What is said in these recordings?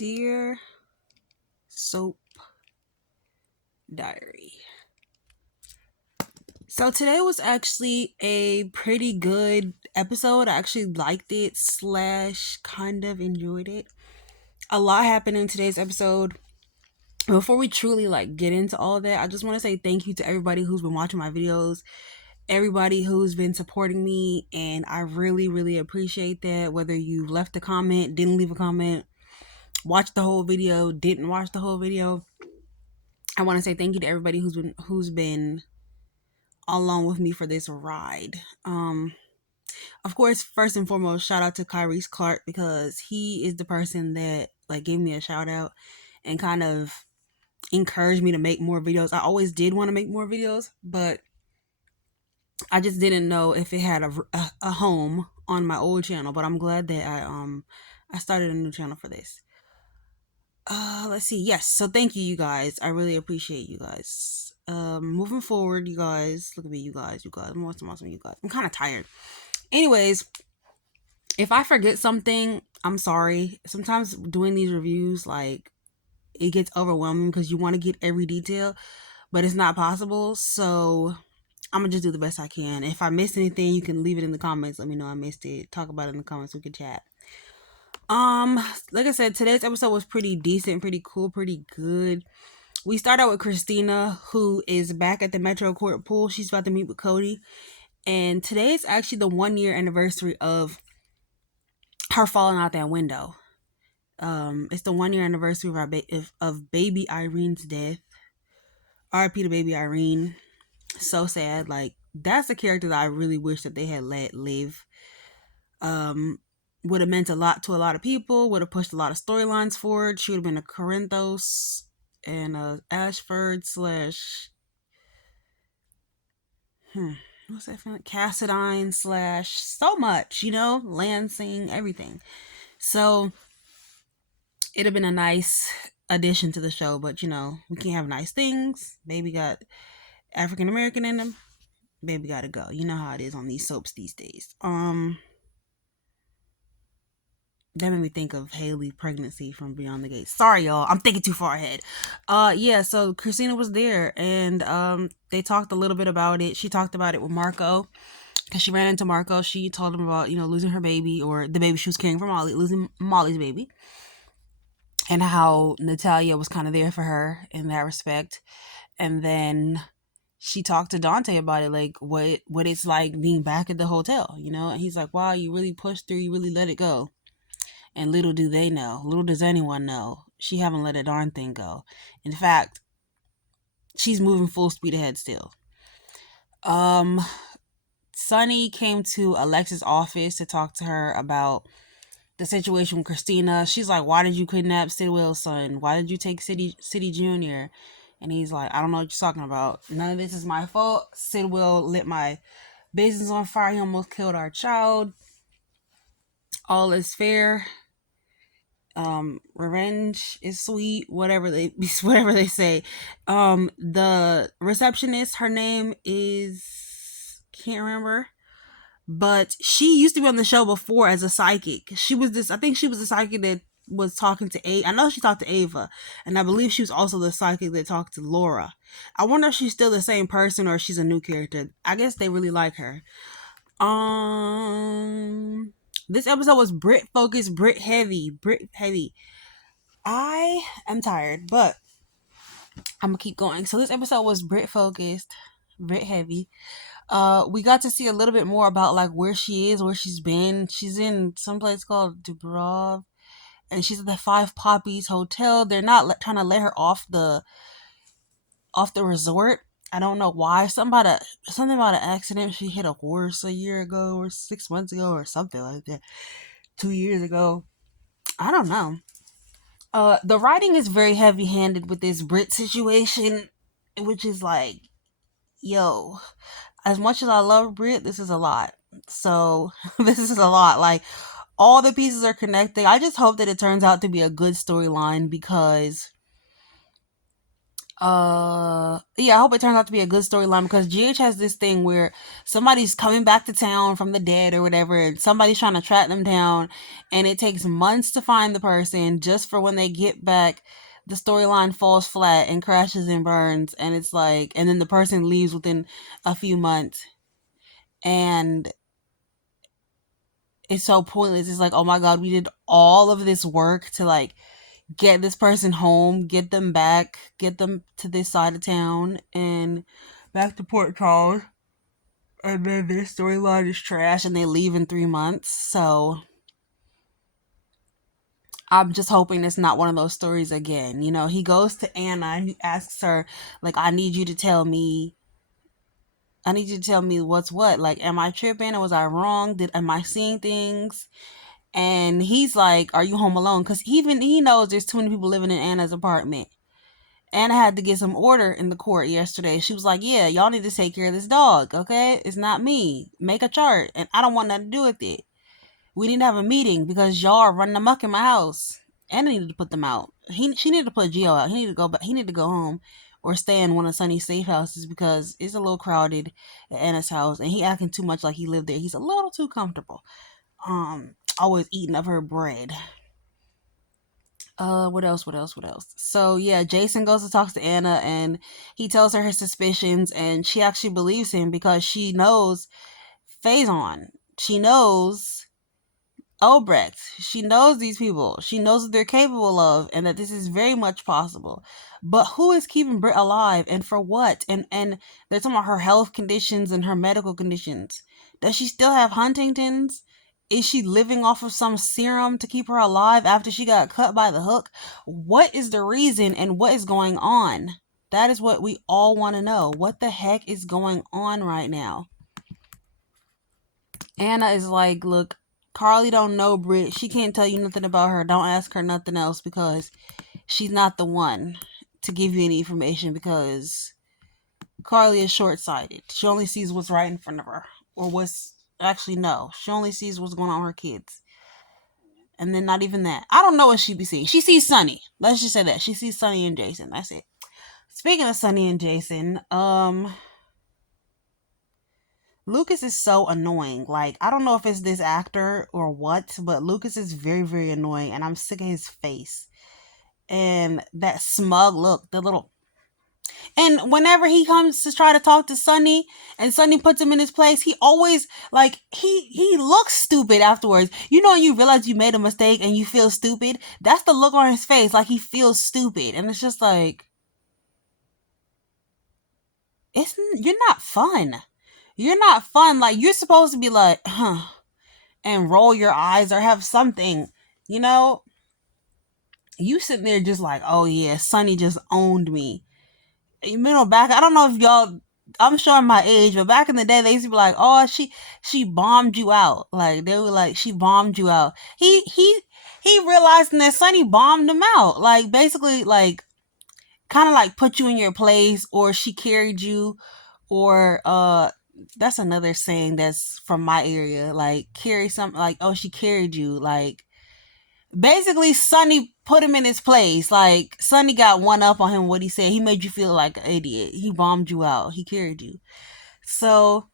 Dear Soap Diary. So today was actually a pretty good episode. I actually liked it slash kind of enjoyed it. A lot happened in today's episode. Before we truly get into all of that, I just want to say thank you to everybody who's been watching my videos, everybody who's been supporting me, and I really, really appreciate that. Whether you left a comment, didn't leave a comment, watched the whole video, didn't watch the whole video, I want to say thank you to everybody who's been along with me for this ride. Of course, first and foremost, shout out to Kyrese Clark, because he is the person that gave me a shout out and kind of encouraged me to make more videos. I always did want to make more videos, but I just didn't know if it had a home on my old channel. But I'm glad that I started a new channel for this. Let's see. Yes, so thank you guys. I really appreciate you guys. Moving forward, you guys, look at me, you guys. I'm awesome, you guys. I'm kind of tired. Anyways, if I forget something, I'm sorry. Sometimes doing these reviews, it gets overwhelming because you want to get every detail, but it's not possible. So I'm gonna just do the best I can. If I missed anything, you can leave it in the comments. Let me know I missed it. Talk about it in the comments. We can chat. Like I said, today's episode was pretty decent, pretty cool, pretty good. We start out with Christina, who is back at the Metro Court pool. She's about to meet with Cody. And today is actually the 1-year anniversary of her falling out that window. It's the 1-year anniversary of baby Irene's death. R.I.P. to baby Irene. So sad. That's a character that I really wish that they had let live. Would have meant a lot to a lot of people. Would have pushed a lot of storylines forward. She would have been a Corinthos and Ashford slash what's that feeling? Cassadine slash so much, Lansing, everything. So it'd have been a nice addition to the show, but we can't have nice things. Baby got African American in them. Baby gotta go. You know how it is on these soaps these days. That made me think of Haley pregnancy from Beyond the Gates. Sorry, y'all. I'm thinking too far ahead. Yeah, so Christina was there, and they talked a little bit about it. She talked about it with Marco, because she ran into Marco. She told him about, losing her baby, or the baby she was carrying for Molly, losing Molly's baby, and how Natalia was kind of there for her in that respect. And then she talked to Dante about it, what it's like being back at the hotel, and he's like, wow, you really pushed through, you really let it go. And little do they know, little does anyone know, she haven't let a darn thing go. In fact, she's moving full speed ahead still. Sonny came to Alexa's office to talk to her about the situation with Christina. She's like, why did you kidnap Sidwell's son? Why did you take City Jr.? And he's like, I don't know what you're talking about. None of this is my fault. Sidwell lit my business on fire. He almost killed our child. All is fair. Revenge is sweet. Whatever they say. The receptionist, her name is, can't remember, but she used to be on the show before as a psychic. I think she was the psychic that was talking to I know she talked to Ava, and I believe she was also the psychic that talked to Laura. I wonder if she's still the same person or if she's a new character. I guess they really like her. This episode was Brit focused, Brit heavy. I am tired, but I'm gonna keep going. So this episode was Brit focused, Brit heavy. We got to see a little bit more about where she is, where she's been. She's in some place called Dubrov, and she's at the Five Poppies Hotel. They're not trying to let her off the resort. I don't know why. Something about an accident. She hit a horse a year ago or 6 months ago or something like that. 2 years ago. I don't know. The writing is very heavy-handed with this Brit situation, which is yo, as much as I love Brit, this is a lot. So this is a lot. All the pieces are connected. I just hope that it turns out to be a good storyline, because Yeah, I hope it turns out to be a good storyline because GH has this thing where somebody's coming back to town from the dead or whatever, and somebody's trying to track them down, and it takes months to find the person. Just for when they get back, the storyline falls flat and crashes and burns, and it's like, and then the person leaves within a few months, and it's so pointless. It's like, oh my god, we did all of this work to like get this person home, get them back, get them to this side of town, and back to Port Charles. And then their storyline is trash and they leave in 3 months. So I'm just hoping it's not one of those stories again. You know, he goes to Anna and he asks her, like, I need you to tell me what's what. Like, am I tripping or was I wrong? Am I seeing things? And he's like, are you home alone? Because even he knows there's too many people living in Anna's apartment. Anna had to get some order in the court yesterday. She was like, yeah, y'all need to take care of this dog, okay? It's not me. Make a chart. And I don't want nothing to do with it. We need to have a meeting because y'all are running amok in my house. Anna needed to put them out. She needed to put Gio out. He needed to go back. He needed to go home or stay in one of Sonny's safe houses because it's a little crowded at Anna's house. And he acting too much like he lived there. He's a little too comfortable. Always eating up her bread. What else? What else? What else? So yeah, Jason goes to talk to Anna and he tells her his suspicions and she actually believes him because she knows Faison. She knows Obrecht. She knows these people. She knows what they're capable of and that this is very much possible. But who is keeping Britt alive and for what? And they're talking about her health conditions and her medical conditions. Does she still have Huntington's? Is she living off of some serum to keep her alive after she got cut by the hook? What is the reason and what is going on? That is what we all want to know. What the heck is going on right now? Anna is like, look, Carly don't know Britt. She can't tell you nothing about her. Don't ask her nothing else because she's not the one to give you any information because Carly is short-sighted. She only sees what's right in front of her. Or what's... Actually, no. She only sees what's going on with her kids. And then not even that. I don't know what she be seeing. She sees Sonny. Let's just say that. She sees Sonny and Jason. That's it. Speaking of Sonny and Jason, Lucas is so annoying. Like, I don't know if it's this actor or what, but Lucas is very, very annoying, and I'm sick of his face. And that smug look, the little... And whenever he comes to try to talk to Sonny, and Sonny puts him in his place, he always, like, he looks stupid afterwards. You know, you realize you made a mistake and you feel stupid? That's the look on his face, like he feels stupid. And it's just like... You're not fun. You're not fun. Like, you're supposed to be like, huh, and roll your eyes or have something, you know? You sitting there just like, oh yeah, Sonny just owned me. You know, back, I don't know if y'all, I'm showing my age, but back in the day, they used to be like, oh, she bombed you out. Like, they were like, she bombed you out. He realized that Sonny bombed him out. Like, basically, like, kind of like put you in your place, or she carried you, or that's another saying that's from my area, like carry something, like, oh, she carried you, like basically Sonny put him in his place. Like, Sonny got one up on him, what he said. He made you feel like an idiot. He bombed you out. He carried you. So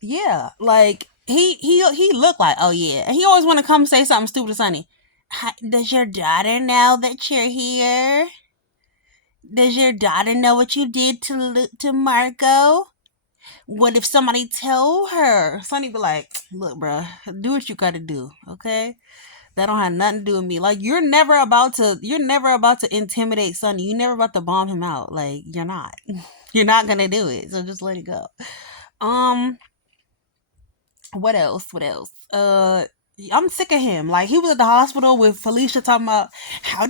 yeah, like he looked like, oh yeah, and he always want to come say something stupid to Sonny. Does your daughter know that you're here? Does your daughter know what you did to Marco? What if somebody tell her? Sonny be like, look, bro, do what you gotta do, okay? That don't have nothing to do with me. Like, you're never about to intimidate Sonny. You're never about to bomb him out. Like, you're not. You're not gonna do it. So just let it go. What else? What else? I'm sick of him. Like, he was at the hospital with Felicia talking about, I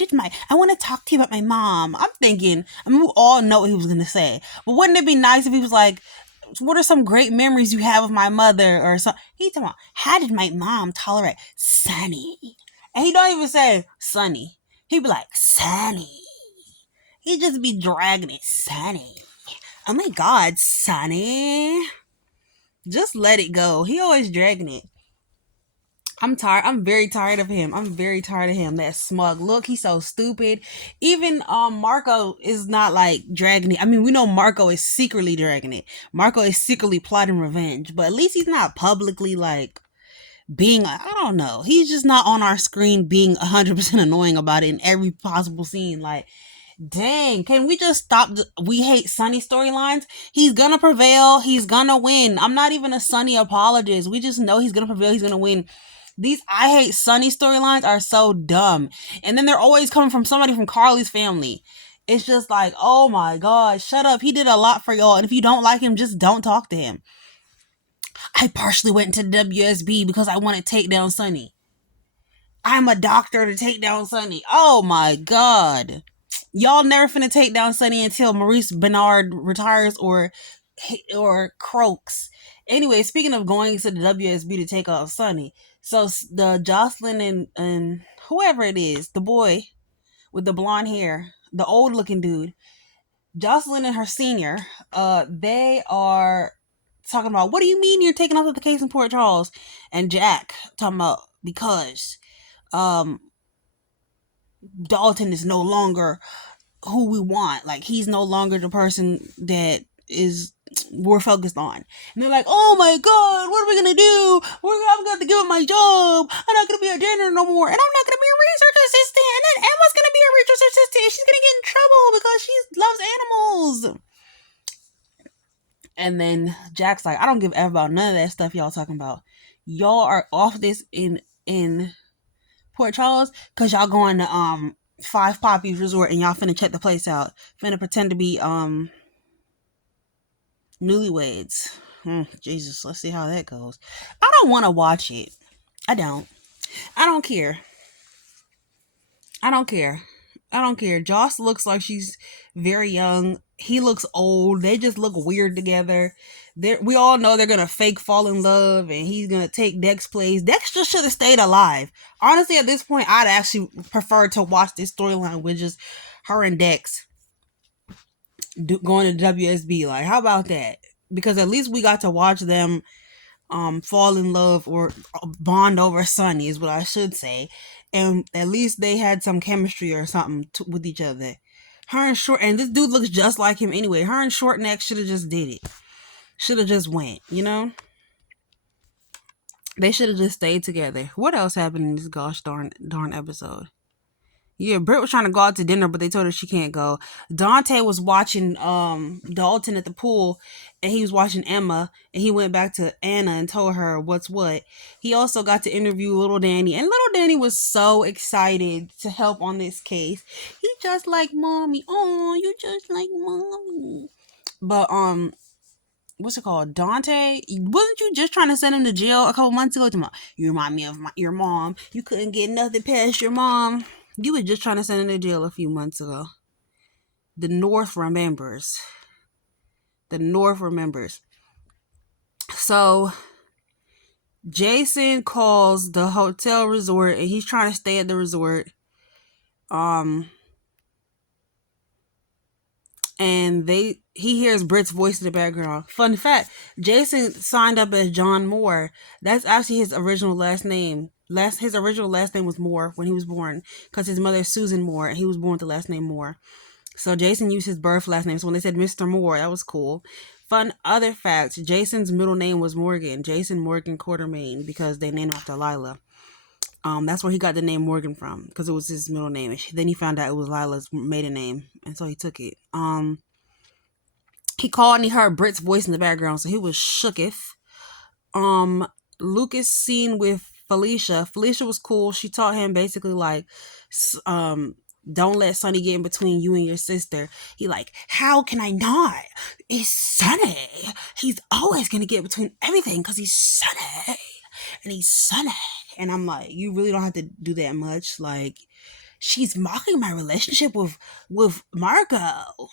want to talk to you about my mom. I'm thinking, I mean, we all know what he was going to say. But wouldn't it be nice if he was like, what are some great memories you have of my mother? Or something. He talking about, how did my mom tolerate Sonny? And he don't even say Sonny. He'd be like, Sonny. He'd just be dragging it. Sonny. Oh my God, Sonny. Just let it go. He always dragging it. I'm tired. I'm very tired of him. I'm very tired of him. That smug look. He's so stupid. Even Marco is not like dragging it. I mean, we know Marco is secretly dragging it. Marco is secretly plotting revenge, but at least he's not publicly like being, I don't know. He's just not on our screen being 100% annoying about it in every possible scene. Like, dang, can we just stop we hate Sonny storylines? He's gonna prevail. He's gonna win. I'm not even a Sonny apologist. We just know he's gonna prevail. He's gonna win. These I hate Sonny storylines are so dumb. And then they're always coming from somebody from Carly's family. It's just like, oh my god, shut up. He did a lot for y'all. And if you don't like him, just don't talk to him. I partially went into WSB because I want to take down Sonny. I'm a doctor to take down Sonny. Oh my god. Y'all never finna take down Sonny until Maurice Bernard retires or croaks. Anyway, speaking of going to the WSB to take off Sonny, so the Jocelyn and whoever it is, the boy with the blonde hair, the old looking dude, Jocelyn and her senior, they are talking about, what do you mean you're taking off the case in Port Charles? And Jack talking about, because Dalton is no longer who we want. Like, he's no longer the person that is we're focused on. And they're like, oh my god, what are we gonna do? I'm gonna have to give up my job. I'm not gonna be a janitor no more, and I'm not gonna be a research assistant. And then Emma's gonna be a research assistant. She's gonna get in trouble because she loves animals. And then Jack's like, I don't give a about none of that stuff y'all talking about. Y'all are off this in Port Charles because y'all going to Five Poppies Resort and y'all finna check the place out. Finna pretend to be newlyweds. Jesus, let's see how that goes. I don't want to watch it. I don't care. I don't care. Joss looks like she's very young. He looks old. They just look weird together. We all know they're gonna fake fall in love, and he's gonna take Dex's place. Dex just should have stayed alive. Honestly, at this point, I'd actually prefer to watch this storyline with just her and Dex going to WSB. Like, how about that? Because at least we got to watch them fall in love or bond over Sonny is what I should say, and at least they had some chemistry or something with each other. Her and Short, and this dude looks just like him anyway. Her and Short Neck should have just did it. Should have just went, you know? They should have just stayed together. What else happened in this gosh darn episode? Yeah, Britt was trying to go out to dinner, but they told her she can't go. Dante was watching Dalton at the pool, and he was watching Emma, and he went back to Anna and told her what's what. He also got to interview Little Danny, and Little Danny was so excited to help on this case. He just like mommy. Oh, you just like mommy. But what's it called? Dante, wasn't you just trying to send him to jail a couple months ago? You remind me of your mom. You couldn't get nothing past your mom. You were just trying to send him to jail a few months ago. The North remembers. So Jason calls the hotel resort, and he's trying to stay at the resort. And he hears Britt's voice in the background. Fun fact, Jason signed up as John Moore. That's actually his original last name. His original last name was Moore when he was born, because his mother is Susan Moore, and he was born with the last name Moore. So Jason used his birth last name. So when they said Mr. Moore, that was cool. Fun other fact, Jason's middle name was Morgan. Jason Morgan Quartermain, because they named him after Lila. That's where he got the name Morgan from, because it was his middle name. Then he found out it was Lila's maiden name, and so he took it. He called and he heard Britt's voice in the background, so he was shooketh. Lucas scene with Felicia. Felicia was cool. She taught him basically like, don't let Sonny get in between you and your sister. He like, how can I not? It's Sonny. He's always gonna get between everything because he's Sonny. And he's Sonny. And I'm like, you really don't have to do that much. Like, she's mocking my relationship with Marco.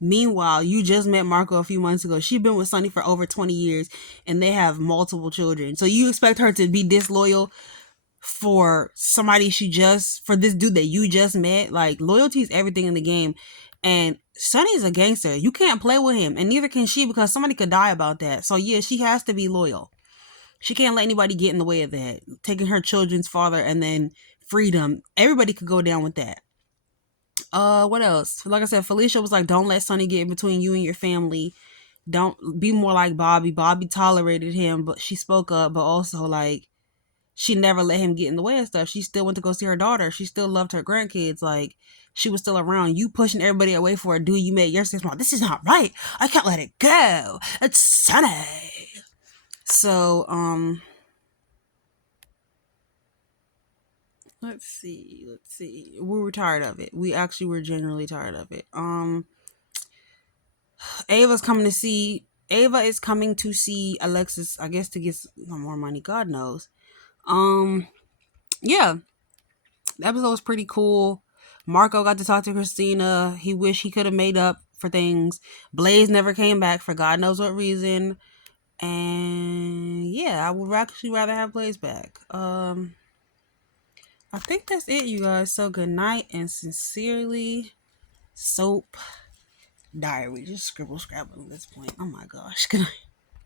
Meanwhile, you just met Marco a few months ago. She's been with Sonny for over 20 years, and they have multiple children. So you expect her to be disloyal for somebody for this dude that you just met? Like, loyalty is everything in the game. And Sonny's a gangster. You can't play with him, and neither can she, because somebody could die about that. So yeah, she has to be loyal. She can't let anybody get in the way of that. Taking her children's father and then freedom. Everybody could go down with that. What else? Like I said, Felicia was like, don't let Sonny get in between you and your family. Don't be more like Bobby. Bobby tolerated him, but she spoke up, but also like she never let him get in the way of stuff. She still went to go see her daughter. She still loved her grandkids. Like she was still around. You pushing everybody away for a dude you met your 6 months. This is not right. I can't let it go. It's Sonny. So, let's see. We were tired of it. We actually were genuinely tired of it. Ava is coming to see Alexis, I guess to get some more money. God knows. Yeah. The episode was pretty cool. Marco got to talk to Christina. He wished he could have made up for things. Blaze never came back for God knows what reason. And yeah, I would actually rather have Blaze back. I think that's it, you guys. So good night and sincerely, Soap Diary. Just scribble scrabble at this point. Oh my gosh. Good night.